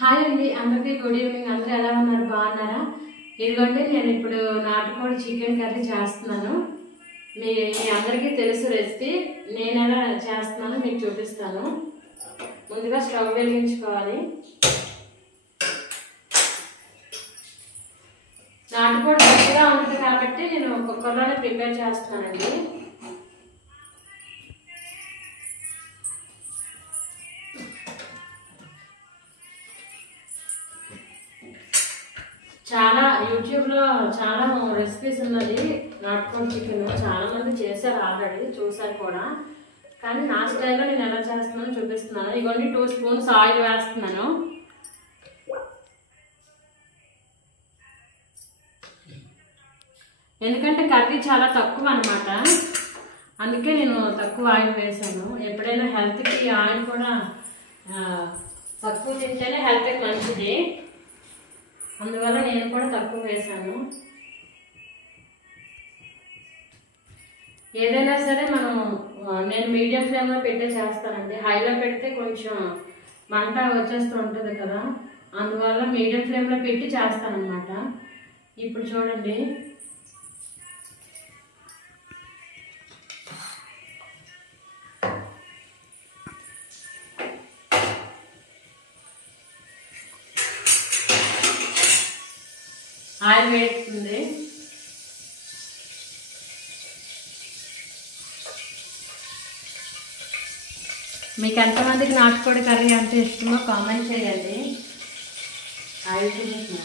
Hi అండి, అందరికీ good evening. అందరూ ఎలా ఉన్నారు? బాగున్నారా? ఇదిగోండి, నేను ఇప్పుడు నాటుకోడి చికెన్ కర్రీ చేస్తున్నాను. మీ అందరికీ తెలుసు రెసిపీ. నేను ఎలా చేస్తున్నానో మీకు చూపిస్తాను. ముందుగా స్టవ్ వెలిగించుకోవాలి. నాటుకోడి గట్టిగా ఉంటుంది కాబట్టి నేను కుక్కర్లోనే ప్రిపేర్ చేస్తున్నానండి. చాలా యూట్యూబ్లో చాలా రెసిపీస్ ఉన్నది నాటుకోడి చికెన్. చాలా మంది చేశారు, ఆల్రెడీ చూసారు కూడా. కానీ నా స్టైల్లో నేను ఎలా చేస్తున్నానో చూపిస్తున్నాను. ఇవన్నీ 2 స్పూన్స్ ఆయిల్ వేస్తున్నాను. ఎందుకంటే కర్రీ చాలా తక్కువ అన్నమాట, అందుకే నేను తక్కువ ఆయిల్ వేసాను. ఎప్పుడైనా హెల్త్కి ఆయిల్ కూడా తక్కువ తింటేనే హెల్త్కి మంచిది. అందువల్ల నేను కూడా తక్కువ వేసాను. ఏదైనా సరే నేను మీడియం ఫ్లేమ్లో పెట్టే చేస్తానండి. హైలో పెడితే కొంచెం మంట వచ్చేస్తూ ఉంటుంది కదా, అందువల్ల మీడియం ఫ్లేమ్లో పెట్టి చేస్తానన్నమాట. ఇప్పుడు చూడండి, ఆయిల్ వేస్తుంది. మీకు ఎంతమందికి నాటుకోడి కర్రీ అంటే ఇష్టమో కామెంట్ చేయండి. ఆయిల్ చూపిస్తున్నా.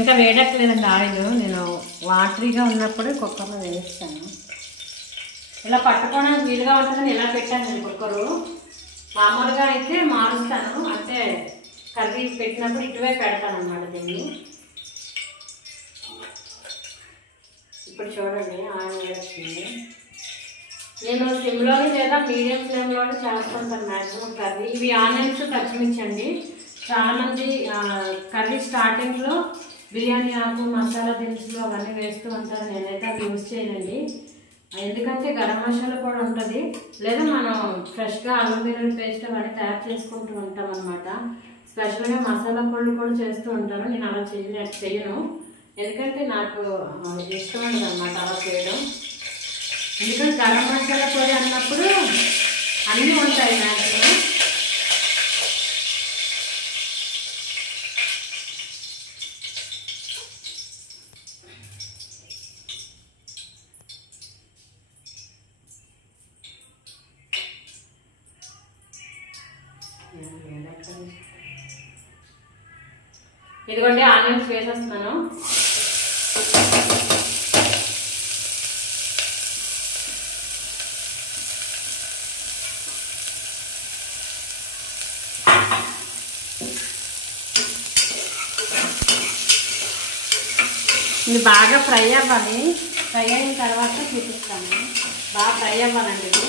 ఇంకా వేడక్కలేదండి ఆయిల్. నేను వాటరీగా ఉన్నప్పుడు కుక్కర్లో వేస్తాను. ఇలా పట్టుకోవడానికి వీలుగా ఉంటుందని ఇలా పెట్టాను నేను కుక్కరు. మామూలుగా అయితే మారుస్తాను, అంటే కర్రీ పెట్టినప్పుడు ఇటువైపు పెడతాను అన్నమాట దీన్ని. ఇప్పుడు చూడండి, ఆయిల్ వేస్తుంది. నేను సిమ్లోనే లేదా మీడియం ఫ్లేమ్లోనే చేస్తుంటాను మ్యాక్సిమం కర్రీ. ఇవి ఆనియన్స్, పచ్చిమిర్చి అండి. చాలామంది కర్రీ స్టార్టింగ్లో బిర్యానీ ఆకు, మసాలా దినుసులు అవన్నీ వేస్తూ ఉంటారు. నేనైతే అవి యూజ్ చేయనండి. ఎందుకంటే గరం మసాలా కూడా ఉంటుంది, లేదా మనం ఫ్రెష్గా అల్లం వెల్లుల్లి పేస్ట్ అవన్నీ తయారు చేసుకుంటూ ఉంటాం అన్నమాట. స్పెషల్గా మసాలా పొడులు కూడా చేస్తూ ఉంటాను. నేను అలా చేయను, ఎందుకంటే నాకు ఇష్టమైనది అన్నమాట అలా చేయడం. ఎందుకంటే గరం మసాలా పొడి అన్నప్పుడు అన్నీ ఉంటాయి మ్యాక్సిమం. ఇదిగోండి, ఆనియన్స్ వేసేస్తున్నాను. ఇది బాగా ఫ్రై అవ్వాలి. ఫ్రై అయిన తర్వాత చూపిస్తాను. బాగా ఫ్రై అవ్వాలండి ఇది.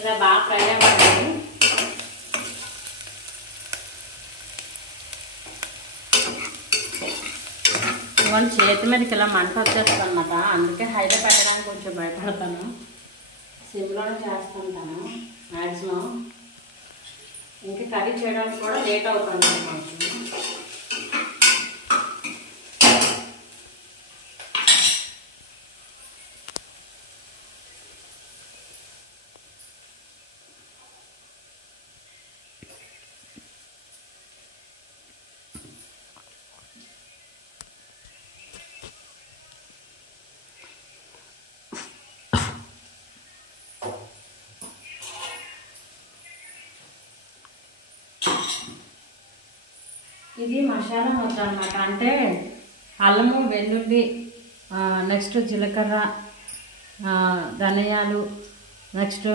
ఇలా బాగా ఫ్రై అవ్వాలి. ఇవన్నీ చేతి మీదకి ఇలా మంట వచ్చేస్తాను అన్నమాట. అందుకే హైలో పెట్టడానికి కొంచెం భయపడతాను. సిమ్లోనే చేస్తుంటాను మ్యాక్సిమం. ఇంకా కర్రీ చేయడానికి కూడా లేట్ అవుతుంది కొంచెం. ఇది మసాలా ముద్ద అన్నమాట. అంటే అల్లము, వెల్లుల్లి, నెక్స్ట్ జీలకర్ర, ధనియాలు, నెక్స్ట్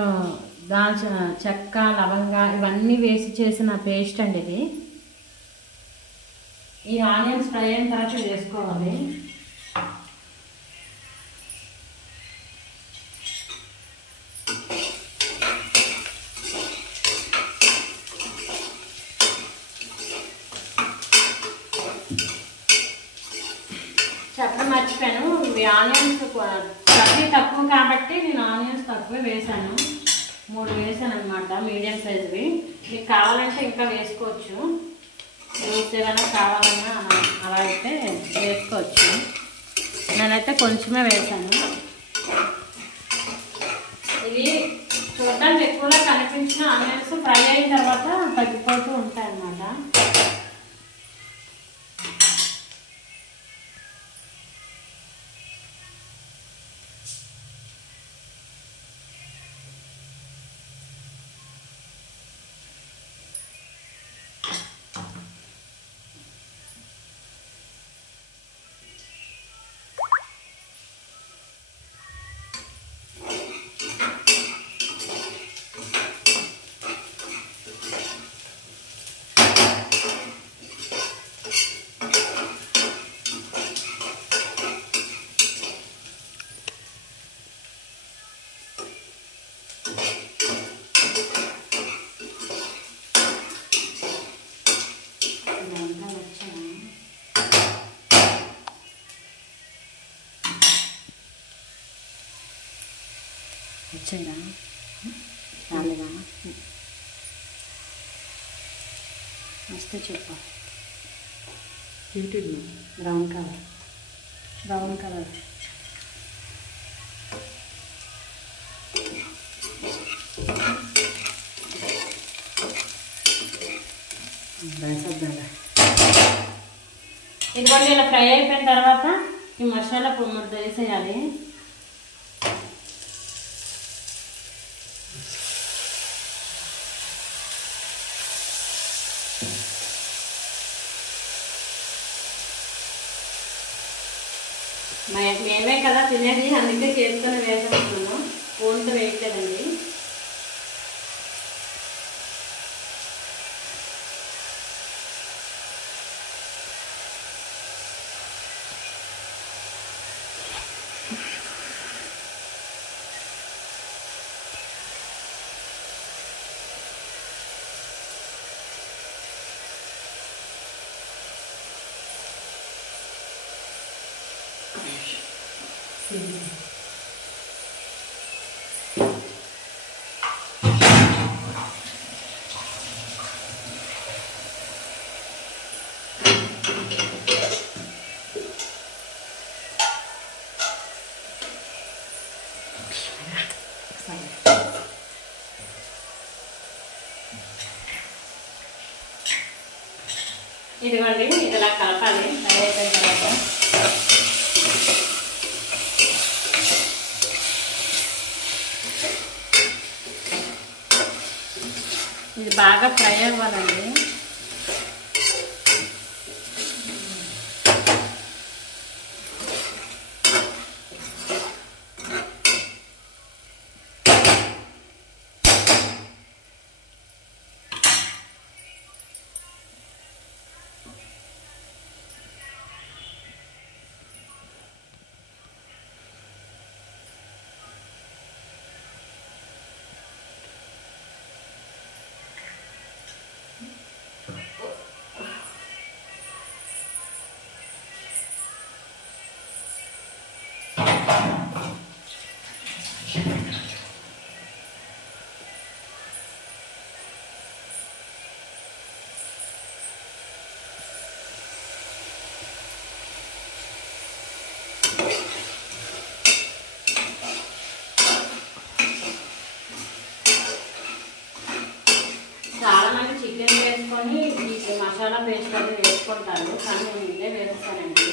దాల్చిన చెక్క, లవంగా ఇవన్నీ వేసి చేసిన పేస్ట్ అండి ఇది. ఈ ఆనియన్స్ ఫ్రై అయిన తర్వాత వేసుకోవాలి. చెప్పడం మర్చిపోయాను, ఇవి ఆనియన్స్ కర్రీ తక్కువ కాబట్టి నేను ఆనియన్స్ తక్కువే వేసాను. 3 వేసాను అనమాట, మీడియం సైజువి. మీకు కావాలంటే ఇంకా వేసుకోవచ్చు, ఏమైనా కావాలన్నా అలా అయితే వేసుకోవచ్చు. నేనైతే కొంచెమే వేసాను. ఇది చూడడానికి ఎక్కువగా కనిపించిన ఆనియన్స్ ఫ్రై అయిన తర్వాత తగ్గిపోతూ ఉంటాయి అన్నమాట. వచ్చాయిరా రాలేదా? వస్తే చెప్పు. Brown colour, brown colour. ఇదిగోండి ఇలా ఫ్రై అయిపోయిన తర్వాత ఈ మసాలా ముద్ద వేసేయాలి. మేమే కదా తినేది, అందుకే చేతితోనే వేసేస్తున్నాను, ఫోన్తో వేయట్లేదండి. ఇదిగోండి ఇలా కలపాలి. ఫ్రై అయిపోయిన తర్వాత ఇది బాగా ఫ్రై అవ్వాలండి. చాలామంది చికెన్ వేసుకొని ఈ మసాలా పేస్ట్ అది వేసుకుంటారు, కానీ నేను ఇదే వేస్తానండి.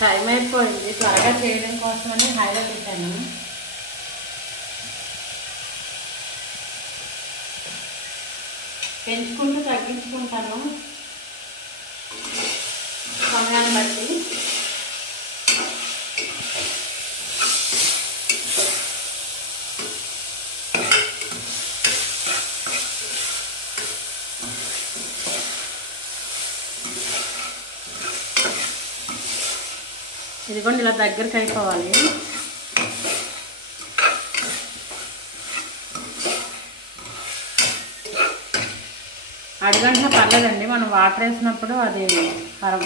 టైం అయిపోయింది, త్వరగా చేయడం కోసమని హైలో పెట్టాను. పెంచుకుంటూ తగ్గించుకుంటాను సమయాన్ని బట్టి. ఇది కూడా ఇలా దగ్గరికి అయిపోవాలి. అడుగంటలో పర్లేదండి, మనం వాటర్ వేసినప్పుడు అది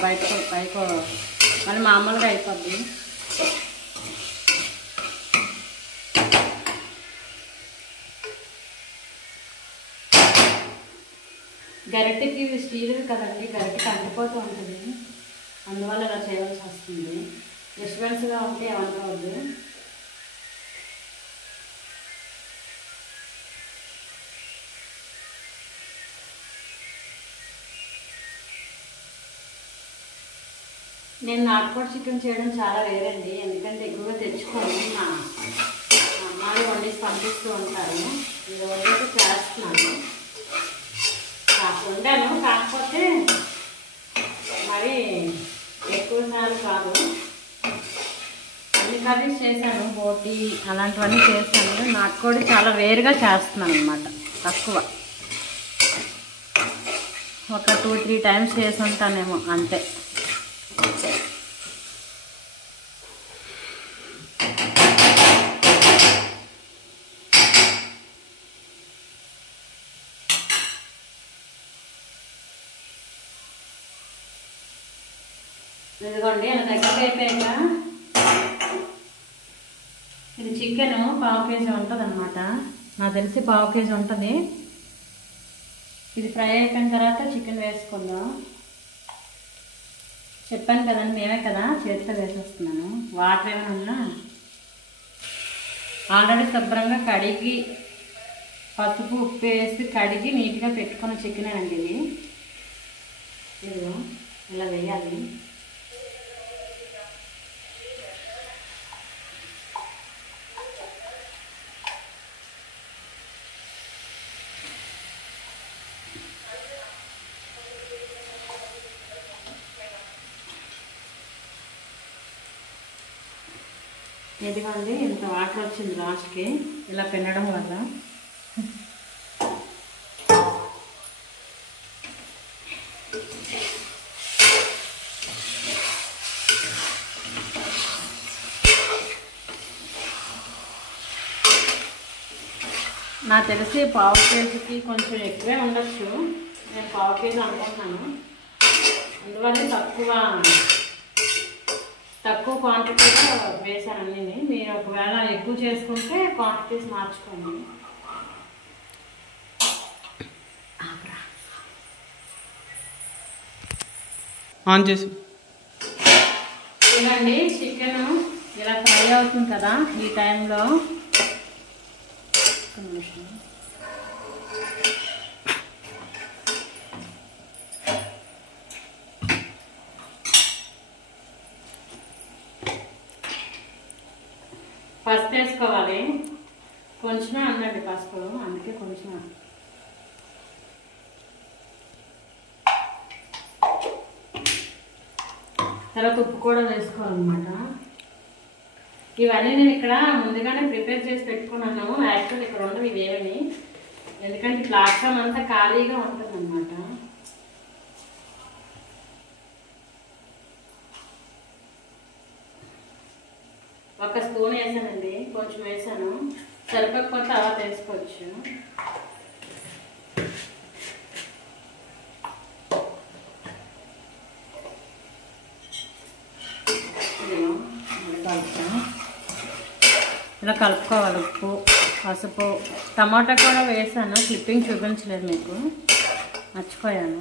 బయట మళ్ళీ మామూలుగా అయిపోద్ది. గరిటెకి స్టీల్ కదండి, గరిటెకి అంటిపోతూ ఉంటుంది, అందువల్ల ఇలా చేయవలసి వస్తుంది. డిస్టర్బెన్స్గా ఉంటే ఏమనుకోవద్దు. నేను నాటుకోడి చికెన్ చేయడం చాలా రేరండి, ఎందుకంటే ఎక్కువగా తెచ్చుకొని మా అమ్మాయి వండేసి పంపిస్తూ ఉంటారు. ఈరోజు చేస్తున్నాను, వండాను, కాకపోతే మరి ఎక్కువ సార్లు కాదు. అన్ని కర్రీస్ చేశాను, బోటి అలాంటివన్నీ చేశాను. నాటుకోడి చాలా రేరుగా చేస్తున్నాను అన్నమాట, తక్కువ. ఒక 2-3 టైమ్స్ చేసి ఉంటానేమో అంతే. ఇదిగోండి అలా దగ్గర అయిపోయాక ఇది చికెన్ 1/2 కేజీ ఉంటుంది అన్నమాట, నాకు తెలిసి 1/2 కేజీ ఉంటుంది. ఇది ఫ్రై అయిపోయిన తర్వాత చికెన్ వేసుకుందాం. చెప్పాను కదండి, మేమే కదా చేతితో వేసేస్తున్నాను. వాటర్ ఏమైనా ఉన్నా ఆల్రెడీ శుభ్రంగా కడిగి పసుపు ఉప్పు వేసి కడిగి నీట్గా పెట్టుకున్న చికెనేనండి ఇది. ఇదిగో ఇలా వేయాలి. ఇదిగోండి ఇంత వాటర్ వచ్చింది లాస్ట్కి, ఇలా పిండడం వల్ల. నాకు తెలిసి 1/2 కేజీకి కొంచెం ఎక్కువే ఉండొచ్చు, నేను 1/2 కేజీ అనుకుంటున్నాను. అందువల్ల తక్కువ క్వాంటిటీలో వేసాను అన్నీ. మీరు ఒకవేళ ఎక్కువ చేసుకుంటే క్వాంటిటీస్ మార్చుకోండి. ఆన్ చేసి చూడండి, చికెన్ ఇలా ఫ్రై అవుతుంది కదా, ఈ టైంలో పసుపు వేసుకోవాలి. కొంచెం అందండి పసుపు, అందుకే కొంచెం. తర్వాత ఉప్పు కూడా వేసుకోవాలన్నమాట. ఇవన్నీ నేను ఇక్కడ ముందుగానే ప్రిపేర్ చేసి పెట్టుకున్నాను. యాక్చువల్ ఇక్కడ ఉండవు ఇవేమని, ఎందుకంటే ప్లాట్ఫామ్ అంతా ఖాళీగా ఉంటుంది అన్నమాట. ఒక స్పూన్ వేసానండి, కొంచెం వేసాను, సరిపోకపోతే తర్వాత వేసుకోవచ్చు. కలుపుతాను. ఇలా కలుపుకోవాలి. ఉప్పు, పసుపు, టమాటా కూడా వేసాను, క్లిప్పింగ్ చూపించలేదు మీకు, మర్చిపోయాను.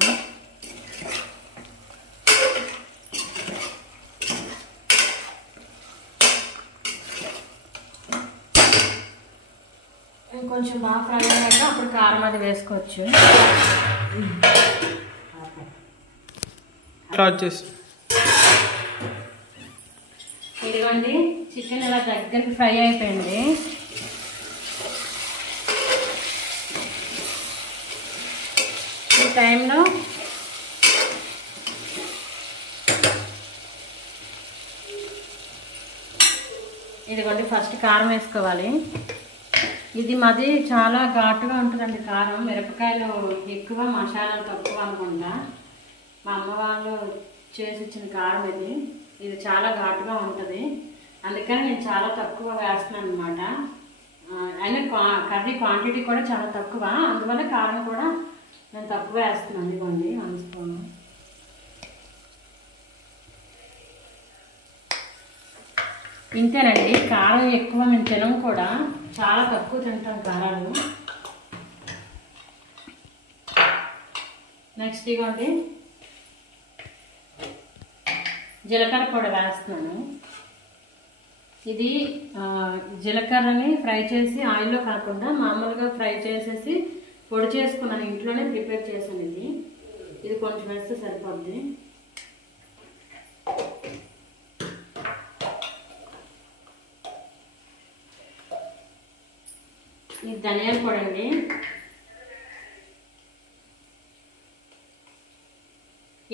కొంచెం బాగా ఫ్రై అయ్యాక అప్పుడు కారం అది వేసుకోవచ్చు. ఇదిగోండి చికెన్ ఇలా దగ్గరికి ఫ్రై అయిపోయింది. ఈ టైంలో ఇదిగోండి ఫస్ట్ కారం వేసుకోవాలి. ఇది మాది చాలా ఘాటుగా ఉంటుందండి కారం. మిరపకాయలు ఎక్కువ, మసాలాలు తక్కువ అనుకుంటా. మా అమ్మ వాళ్ళు చేసి ఇచ్చిన కారం ఇది చాలా ఘాటుగా ఉంటుంది. అందుకని నేను చాలా తక్కువ వేస్తున్నాను అనమాట. అయినా కర్రీ క్వాంటిటీ కూడా చాలా తక్కువ, అందువల్ల కారం కూడా నేను తక్కువ వేస్తున్నాను. ఇదిగోండి 1 స్పూన్. ఇంతేనండి, కారం ఎక్కువ మేము తినం కూడా, చాలా తక్కువ తింటాం కారాలు. నెక్స్ట్ ఇవ్వండి జీలకర్ర పొడి వేస్తున్నాను. ఇది జీలకర్రని ఫ్రై చేసి ఆయిల్లో కాకుండా మామూలుగా ఫ్రై చేసేసి పొడి చేసుకున్నాను, ఇంట్లోనే ప్రిపేర్ చేశాను. ఇది కొంచెం వేస్తే సరిపోద్ది. ఇది ధనియాల పొడి అండి.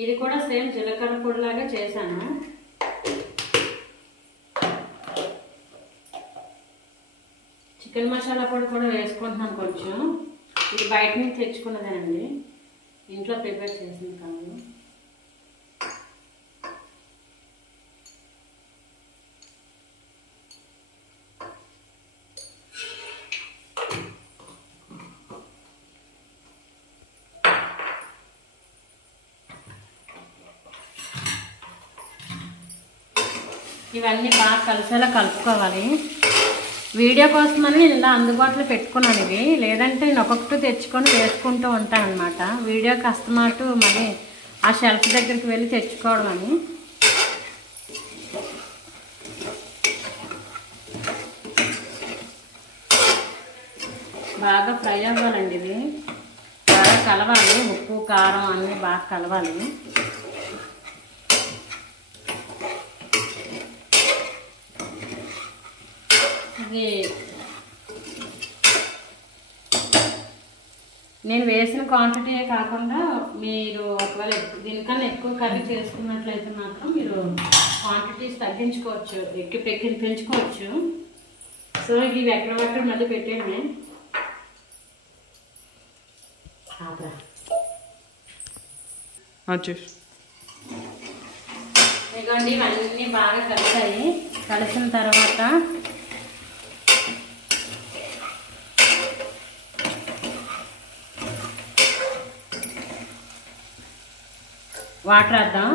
ఇది కూడా సేమ్ జీలకర్ర పొడిలాగా చేశాను. చికెన్ మసాలా పొడి కూడా వేసుకుంటున్నాను కొంచెం. ఇది బయట నుంచి తెచ్చుకున్నదేనండి, ఇంట్లో ప్రిపేర్ చేసింది కాదు. ఇవన్నీ బాగా కలిసేలా కలుపుకోవాలి. వీడియో కోసమని నేను ఇలా అందుబాటులో పెట్టుకున్నాను ఇవి, లేదంటే నేను ఒక్కొక్కటి తెచ్చుకొని వేసుకుంటూ ఉంటాను అనమాట. వీడియో కస్టమర్ మళ్ళీ ఆ షెల్ఫ్ దగ్గరికి వెళ్ళి తెచ్చుకోవడం అని. బాగా ఫ్రై అవ్వాలండి, ఇది బాగా కలవాలి. ఉప్పు కారం అన్నీ బాగా కలవాలి. నేను వేసిన క్వాంటిటీయే కాకుండా మీరు ఒకవేళ దీనికన్నా ఎక్కువ కర్రీ చేసుకున్నట్లయితే మాత్రం మీరు క్వాంటిటీస్ తగ్గించుకోవచ్చు, పెంచుకోవచ్చు. సో ఇవి ఎక్కడ మళ్ళీ పెట్టండి. ఇదిగోండి ఇవన్నీ బాగా కలిసాయి. కలిసిన తర్వాత వాటర్ వేద్దాం.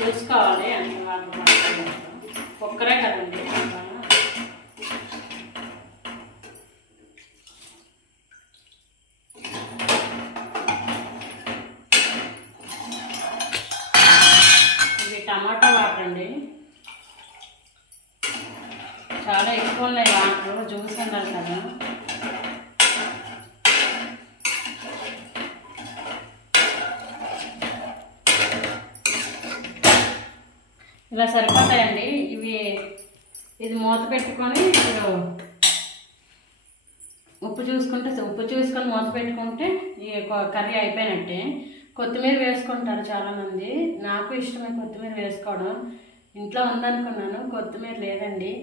చూసుకోవాలి అన్ని వాటర్, ఒక్కరే కదండి. ఇవి టమాటా వాటర్ అండి, చాలా ఎక్కువ ఉన్నాయి వాటర్, జ్యూస్ ఉండాలి కదా. ఇలా సరిపోతాయండి ఇవి. ఇది మూత పెట్టుకొని మీరు ఉప్పు చూసుకొని మూత పెట్టుకుంటే ఈ కర్రీ అయిపోయినట్టే. కొత్తిమీర వేసుకుంటారు చాలామంది, నాకు ఇష్టమే కొత్తిమీర వేసుకోవడం. ఇంట్లో ఉందనుకున్నాను, కొత్తిమీర లేదండి,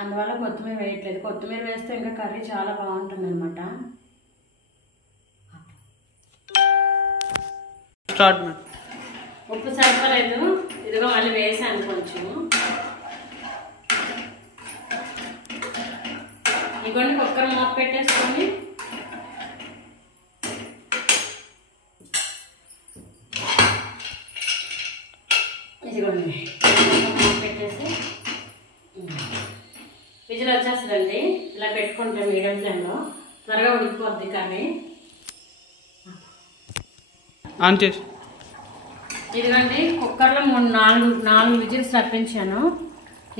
అందువల్ల కొత్తిమీర వేయట్లేదు. కొత్తిమీర వేస్తే ఇంకా కర్రీ చాలా బాగుంటుంది అనమాట. ఉప్పు సరిపోలేదు, ఇదిగో మళ్ళీ వేసాను కొంచెం. ఇదిగోండి కుక్కర్ మూత పెట్టేసుకొని ఇలా పెట్టుకుంటే మీడియం ఫ్లేమ్లో త్వరగా ఉడికిపోద్ది కర్రీ. ఆన్ చేసి ఇదిగోండి కుక్కర్లో 4 విజిల్స్ రప్పించాను.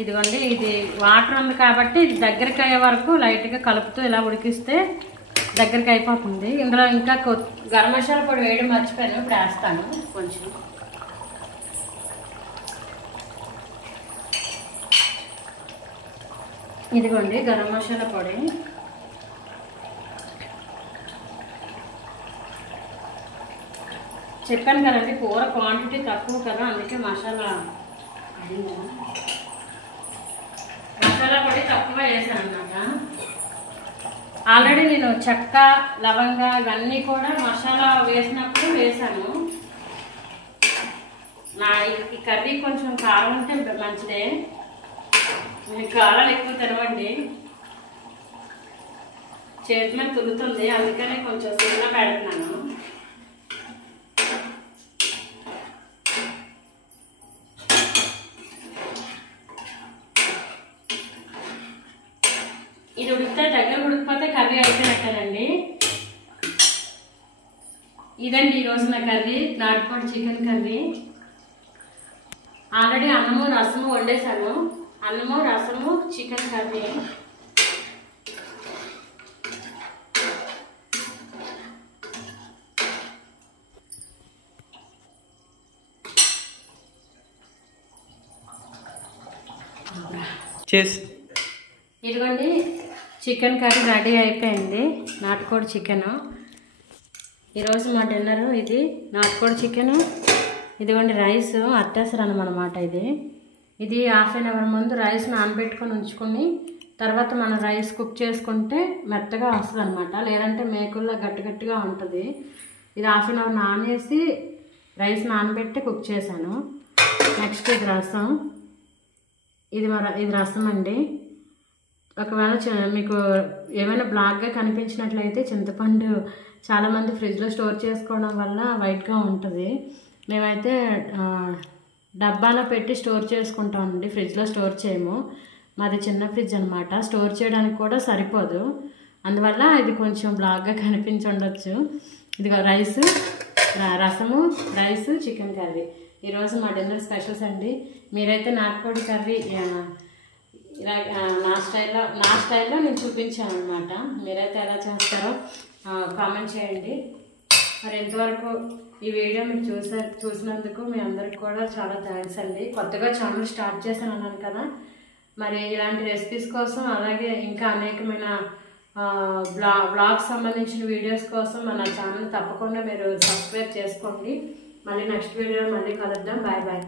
ఇదిగోండి ఇది వాటర్ ఉంది కాబట్టి ఇది దగ్గరికి అయ్యే వరకు లైట్గా కలుపుతూ ఇలా ఉడికిస్తే దగ్గరికి అయిపోతుంది. ఇందులో ఇంకా గరం మసాలా పొడి వేయడం మర్చిపోయాను, ఇప్పుడు వేస్తాను కొంచెం. ఇదిగోండి గరం మసాలా పొడి. చెప్పాను కదండి కూర క్వాంటిటీ తక్కువ కదా, అందుకే మసాలా పొడి తక్కువ వేసాను అన్నమాట. ఆల్రెడీ నేను చెక్క లవంగ ఇవన్నీ కూడా మసాలా వేసినప్పుడు వేసాను. ఈ కర్రీ కొంచెం కారం ఉంటే మంచిదే, మీకు కారాలు ఎక్కువ తినవండి, చేతి మీద తులుతుంది, అందుకని కొంచెం సిమ్లో పెడుతున్నాను. ఇది ఉడికితే దగ్గర ఉడికిపోతే కర్రీ అయిపోయినట్టేనండి. ఇదండి ఈరోజు నా కర్రీ, నాటుకోడి చికెన్ కర్రీ. ఆల్రెడీ అన్నము రసము వండేసాను, అన్నము రసము చికెన్ కర్రీ. చేసి ఇదిగోండి చికెన్ కర్రీ రెడీ అయిపోయింది, నాటుకోడి చికెన్. ఈరోజు మా డిన్నరు ఇది నాటుకోడి చికెన్. ఇదిగోండి రైస్ అట్టేసరి అన్నమాట. ఇది హాఫ్ అన్ అవర్ ముందు రైస్ నానబెట్టుకొని ఉంచుకొని తర్వాత మనం రైస్ కుక్ చేసుకుంటే మెత్తగా వస్తుంది అనమాట, లేదంటే మేకుల్లో గట్టిగా ఉంటుంది. ఇది హాఫ్ అన్ అవర్ నానేసి రైస్ నానబెట్టి కుక్ చేశాను. నెక్స్ట్ ఇది రసం, ఇది రసం అండి. ఒకవేళ మీకు ఏమైనా బ్లాక్గా కనిపించినట్లయితే చింతపండు చాలామంది ఫ్రిడ్జ్లో స్టోర్ చేసుకోవడం వల్ల వైట్గా ఉంటుంది. మేమైతే డబ్బాలో పెట్టి స్టోర్ చేసుకుంటామండి, ఫ్రిడ్జ్లో స్టోర్ చేయము. మాది చిన్న ఫ్రిడ్జ్ అనమాట, స్టోర్ చేయడానికి కూడా సరిపోదు, అందువల్ల ఇది కొంచెం బ్లాక్గా కనిపించి ఉండొచ్చు. ఇదిగో రసము రైస్ చికెన్ కర్రీ ఈరోజు మా డిన్నర్ స్పెషల్స్ అండి. మీరైతే నాటుకోడి కర్రీ ఇలా నా స్టైల్లో నేను చూపించాను అనమాట. మీరైతే ఎలా చేస్తారో కామెంట్ చేయండి. మరి ఇంతవరకు ఈ వీడియో మీరు చూసినందుకు మీ అందరికి కూడా చాలా థ్యాంక్స్ అండి. కొత్తగా ఛానల్ స్టార్ట్ చేశాను అన్నాను కదా, మరి ఇలాంటి రెసిపీస్ కోసం అలాగే ఇంకా అనేకమైన బ్లాగ్స్ సంబంధించిన వీడియోస్ కోసం మన ఛానల్ తప్పకుండా మీరు సబ్స్క్రైబ్ చేసుకోండి. మళ్ళీ నెక్స్ట్ వీడియోలో మళ్ళీ కలుద్దాం. Bye bye.